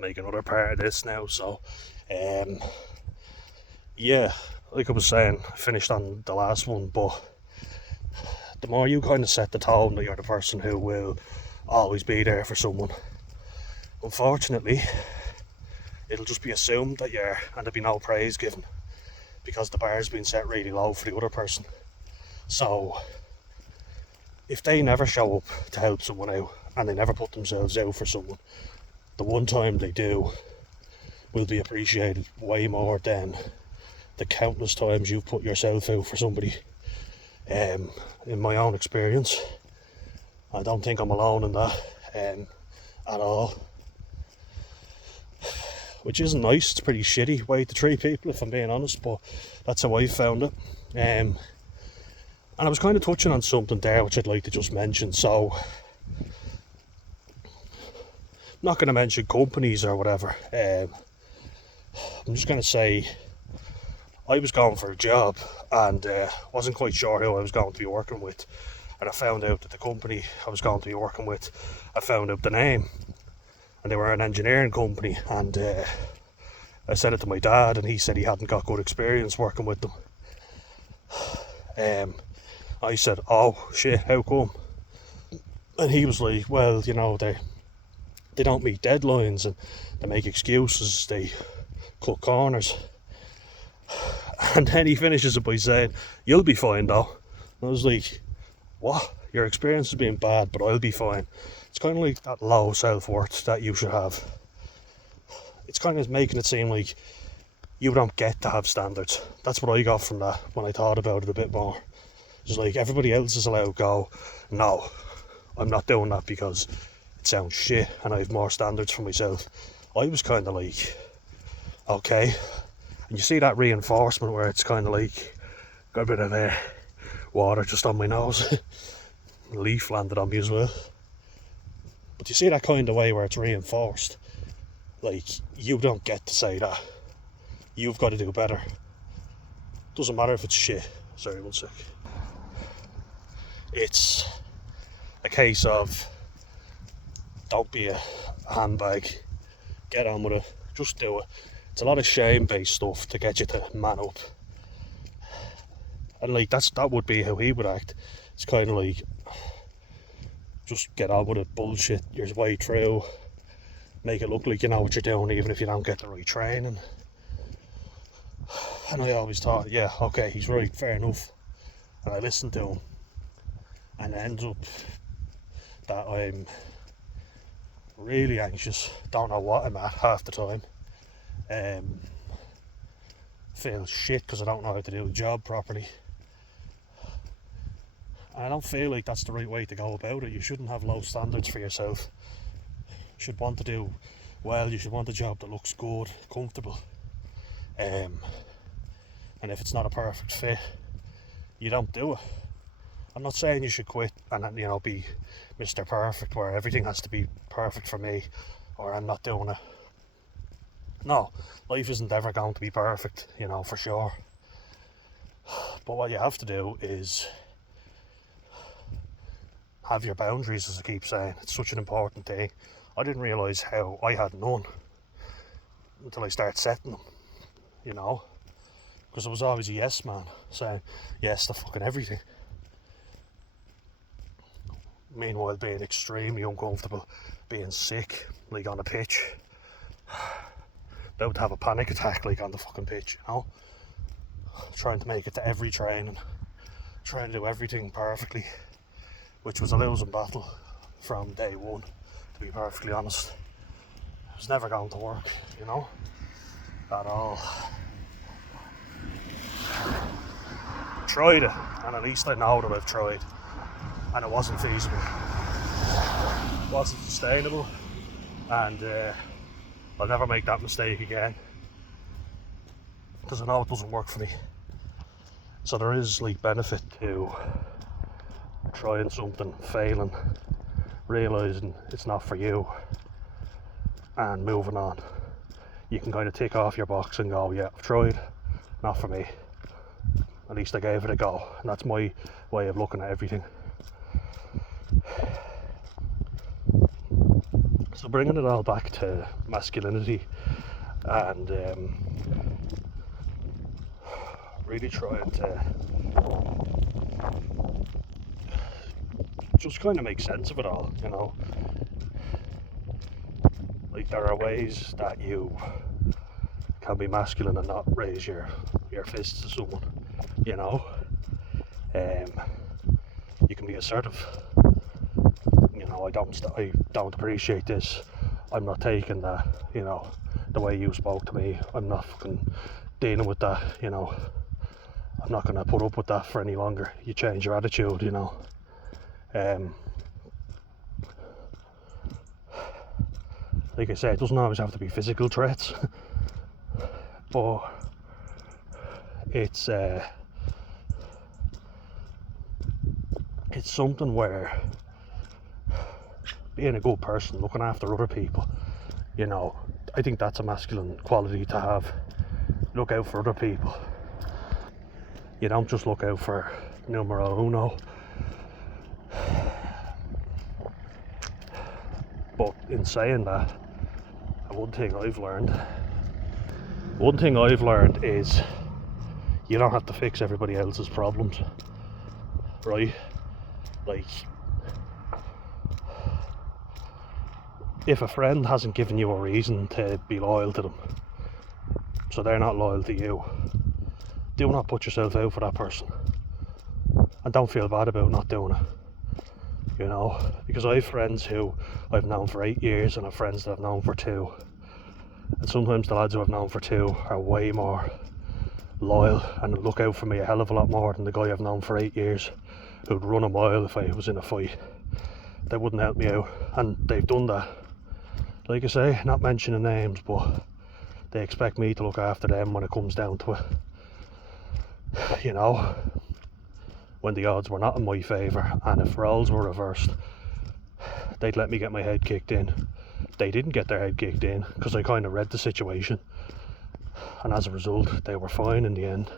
make another part of this now. So, yeah, like I was saying, I finished on the last one, but the more you kind of set the tone that you're the person who will always be there for someone, unfortunately, it'll just be assumed that you're, and there'll be no praise given because the bar's been set really low for the other person. So, if they never show up to help someone out and they never put themselves out for someone, the one time they do will be appreciated way more than the countless times you've put yourself out for somebody. In my own experience, I don't think I'm alone in that at all. Which isn't nice. It's a pretty shitty way to treat people, if I'm being honest, but that's how I found it. And I was kind of touching on something there which I'd like to just mention. So, I'm not going to mention companies or whatever. I'm just going to say I was going for a job and wasn't quite sure who I was going to be working with. And I found out that the company I was going to be working with, I found out the name. And they were an engineering company. And I said it to my dad and he said he hadn't got good experience working with them. I said, oh shit, how come? And he was like, well, you know, they don't meet deadlines and they make excuses, they cut corners. And then he finishes it by saying, you'll be fine though. And I was like, what? Your experience has been bad, but I'll be fine. It's kind of like that low self-worth that you should have. It's kind of making it seem like you don't get to have standards. That's what I got from that when I thought about it a bit more. It's like everybody else is allowed to go, no, I'm not doing that because it sounds shit and I have more standards for myself. I was kind of like, okay. And you see that reinforcement where it's kind of like, got a bit of water just on my nose. A leaf landed on me as well. But you see that kind of way where it's reinforced. Like, you don't get to say that. You've got to do better. Doesn't matter if it's shit. Sorry, one sec. It's a case of don't be a handbag. Get on with it. Just do it. It's a lot of shame-based stuff to get you to man up. And like that would be how he would act. It's kind of like, just get on with it, bullshit your way through. Make it look like you know what you're doing even if you don't get the right training. And I always thought, yeah, okay, he's right, fair enough. And I listened to him. And it ends up that I'm really anxious, don't know what I'm at half the time. Feel shit because I don't know how to do the job properly. And I don't feel like that's the right way to go about it. You shouldn't have low standards for yourself. You should want to do well, you should want a job that looks good, comfortable. And if it's not a perfect fit, you don't do it. I'm not saying you should quit and, you know, be Mr. Perfect where everything has to be perfect for me or I'm not doing it. No, life isn't ever going to be perfect, you know, for sure. But what you have to do is have your boundaries, as I keep saying. It's such an important thing. I didn't realise how I had none until I started setting them, you know. Because I was always a yes man, saying yes to fucking everything. Meanwhile being extremely uncomfortable, being sick, like on a pitch. About to have a panic attack like on the fucking pitch, you know. Trying to make it to every training, trying to do everything perfectly, which was a losing battle from day one, to be perfectly honest. It was never going to work, you know, at all. Tried it, and at least I know that I've tried, and it wasn't feasible, it wasn't sustainable, and I'll never make that mistake again, because I know it doesn't work for me. So there is like benefit to trying something, failing, realising it's not for you, and moving on. You can kind of tick off your box and go, yeah, I've tried, not for me. At least I gave it a go, and that's my way of looking at everything. So bringing it all back to masculinity and really trying to just kind of make sense of it all, you know. Like, there are ways that you can be masculine and not raise your fists to someone, you know. You can be assertive. You know, I don't appreciate this. I'm not taking that, you know, the way you spoke to me. I'm not fucking dealing with that, you know. I'm not going to put up with that for any longer. You change your attitude, you know. Like I said, it doesn't always have to be physical threats, but it's something where being a good person, looking after other people, you know, I think that's a masculine quality to have. Look out for other people. You don't just look out for numero uno. But in saying that, one thing I've learned is you don't have to fix everybody else's problems, right? Like, if a friend hasn't given you a reason to be loyal to them, so they're not loyal to you, do not put yourself out for that person, and don't feel bad about not doing it, you know, because I have friends who I've known for 8 years and I have friends that I've known for 2, and sometimes the lads who I've known for 2 are way more loyal and look out for me a hell of a lot more than the guy I've known for 8 years who'd run a mile if I was in a fight. They wouldn't help me out, and they've done that. Like I say, not mentioning names, but they expect me to look after them when it comes down to it. You know, when the odds were not in my favour, and if roles were reversed, they'd let me get my head kicked in. They didn't get their head kicked in because I kind of read the situation, and as a result they were fine in the end.